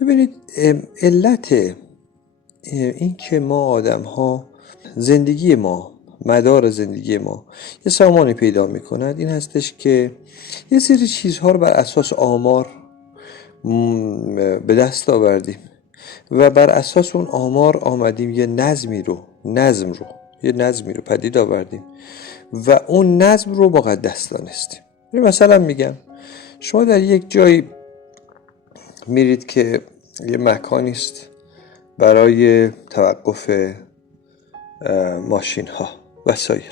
ببینید علت این که ما آدم ها زندگی ما، مدار زندگی ما یه سامانی پیدا میکند این هستش که یه سری چیزها رو بر اساس آمار به دست آوردیم و بر اساس اون آمار آمدیم یه نظمی رو پدید آوردیم و اون نظم رو مقدس دانستیم. مثلا میگم شما در یک جایی میرید که یه مکانی است برای توقف ماشین ها وسایل.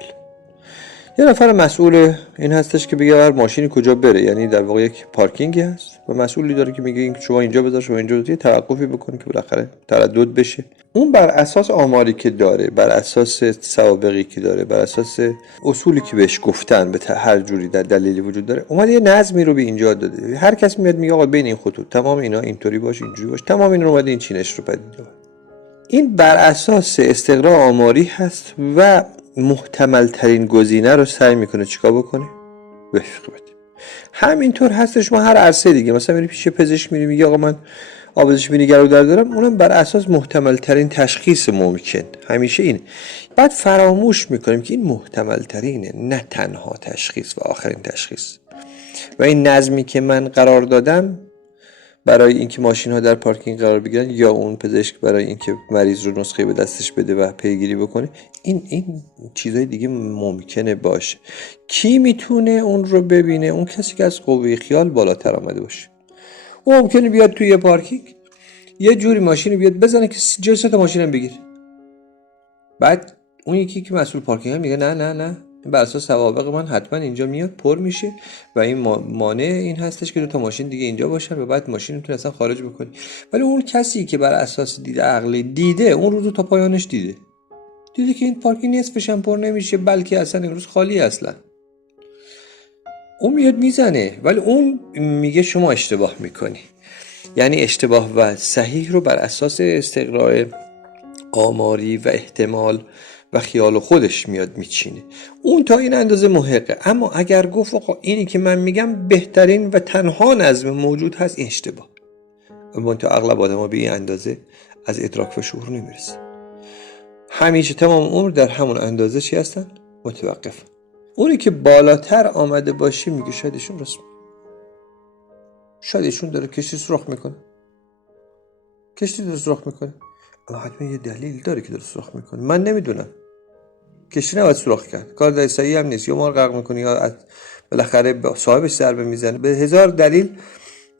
یه نفر مسئول این هستش که بگه هر ماشینی کجا بره، یعنی در واقع یک پارکینگی هست و مسئولی داره که میگه این شما اینجا بذار، شما اینجا بذار، توقفی بکنه که بالاخره تردد بشه. اون بر اساس آماری که داره، بر اساس سوابقی که داره، بر اساس اصولی که بهش گفتن به هر جوری در دلیلی وجود داره، اومده یه نظمی رو به اینجا داده. هر کس میاد میگه آقا بین این خطوط تمام اینا اینطوری باشه، اینجوری باشه، تمام اینا اومده این چینش رو پدید آورد. این بر اساس استقرا آماری هست و محتمل ترین گزینه رو سعی میکنه چیکار بکنه؟ وفق بده. همینطور هستش ما هر عرصه دیگه، مثلا میری پیش پزشک میری میگه آقا من آبادش بینی گلو در دارم، اونم بر اساس محتمل ترین تشخیص ممکن، همیشه اینه. بعد فراموش میکنیم که این محتمل ترینه، نه تنها تشخیص و آخرین تشخیص. و این نظمی که من قرار دادم برای اینکه ماشین ها در پارکینگ قرار بگیرن، یا اون پزشک برای اینکه مریض رو نسخه به دستش بده و پیگیری بکنه، این چیزای دیگه ممکنه باشه. کی میتونه اون رو ببینه؟ اون کسی که از قوه خیال بالاتر آمده باشه. اون ممکنه بیاد توی پارکینگ یه جوری ماشین بیاد بزنه که جای سه تا ماشین هم بگیره. بعد اون یکی که مسئول پارکینگ هم میگه نه بر اساس سوابق من حتما اینجا میاد پر میشه و این مانع این هستش که دو تا ماشین دیگه اینجا باشن و بعد ماشین میتونه اصلا خارج بکنی. ولی اون کسی که بر اساس دید عقلی دیده، اون رو تا پایانش دیده که این پارکینگ نصفش هم پر نمیشه، بلکه اصلا امروز خالی اصلا، اون میاد میزنه. ولی اون میگه شما اشتباه میکنی. یعنی اشتباه و صحیح رو بر اساس استقراء آماری و احتمال و خیال خودش میاد میچینه. اون تا این اندازه محقه. اما اگر گفت آقا اینی که من میگم بهترین و تنها نظم موجود هست، این اشتباه. اما تا اغلب آدم ها به این اندازه از ادراک و شعور نمیرسه. همیشه تمام عمر در همون اندازه چی هستن؟ متوقف. اونی که بالاتر آمده باشه میگه شاید ایشون راست میگه، شاید ایشون داره کشتی سوراخ میکنه، اما حتما یه دلیل داره که داره سوراخ میکنه، من نمیدونم. کشتی نباید سوراخ کرد، کار دایسایی هم نیست، یا ما رو غرق میکنه یا بالاخره صاحبش ضربه میزنه. به هزار دلیل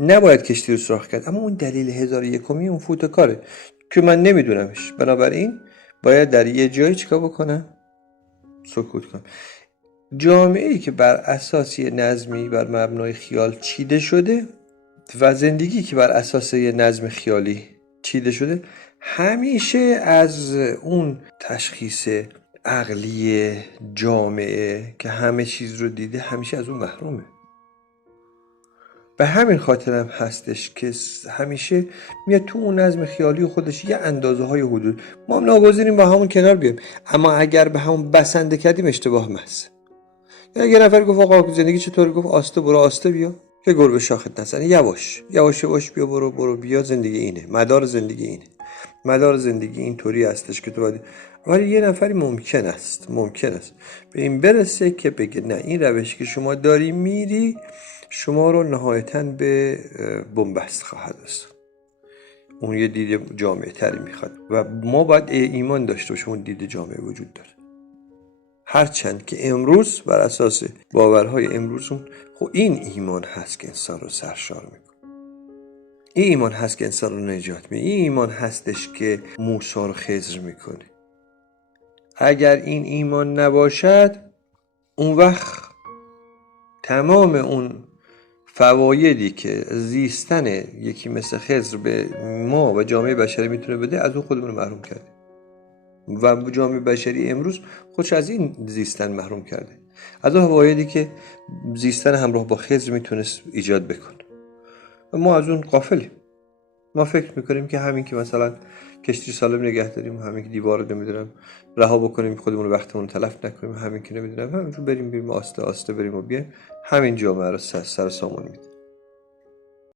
نباید کشتی رو سوراخ کرد، اما اون دلیل 1001 اون فوت کاره که من نمیدونمش. بنابراین باید در یه جایی چیکار بکنم؟ سکوت کنم. جامعه‌ای که بر اساس یه نظمی بر مبنای خیال چیده شده و زندگی که بر اساس یه نظم خیالی چیده شده، همیشه از اون تشخیص عقلی جامعه که همه چیز رو دیده، همیشه از اون محرومه. به همین خاطر هم هستش که همیشه میاد تو اون نظم خیالی خودش یه اندازه های حدود، ما هم ناگزیریم با همون کنار بیایم، اما اگر به همون بسنده کردیم اشتباه محض. یه نفر گفت آقا زندگی چطوری؟ گفت آسته برو آسته بیا که گربه شاخت نزنه. یواش بیا، برو بیا. زندگی اینه، مدار زندگی اینطوری هستش که تو باید. ولی یه نفری ممکن است به این برسه که بگه نه، این روشی که شما داری میری شما رو نهایتاً به بنبست خواهد رسوند. اون یه دید جامعه تری میخواد و ما باید ایمان داشته باشیم اون دید جامعه وجود داره. هرچند که امروز بر اساس باورهای امروزون، خب این ایمان هست که انسان رو سرشار میکنه، این ایمان هست که انسان رو نجات میده، این ایمان هستش که موسی رو خضر میکنه. اگر این ایمان نباشد، اون وقت تمام اون فوایدی که زیستن یکی مثل خضر به ما و جامعه بشری میتونه بده، از اون خودمون رو محروم کرده و جامعه بشری امروز خودش از این زیستن محروم کرده، از اون فوایدی که زیستن همراه با خضر میتونست ایجاد بکنه. و ما از اون غافلیم. ما فکر میکنیم که همین که مثلا کشتی سالم نگه داریم، همین که دیوار رو نمیدونم رها بکنیم، خودمون رو وقتمون تلف نکنیم، همین که نمیدونم همینجور بریم آسته بریم و بیایم، همین جامعه رو سر سامون میده.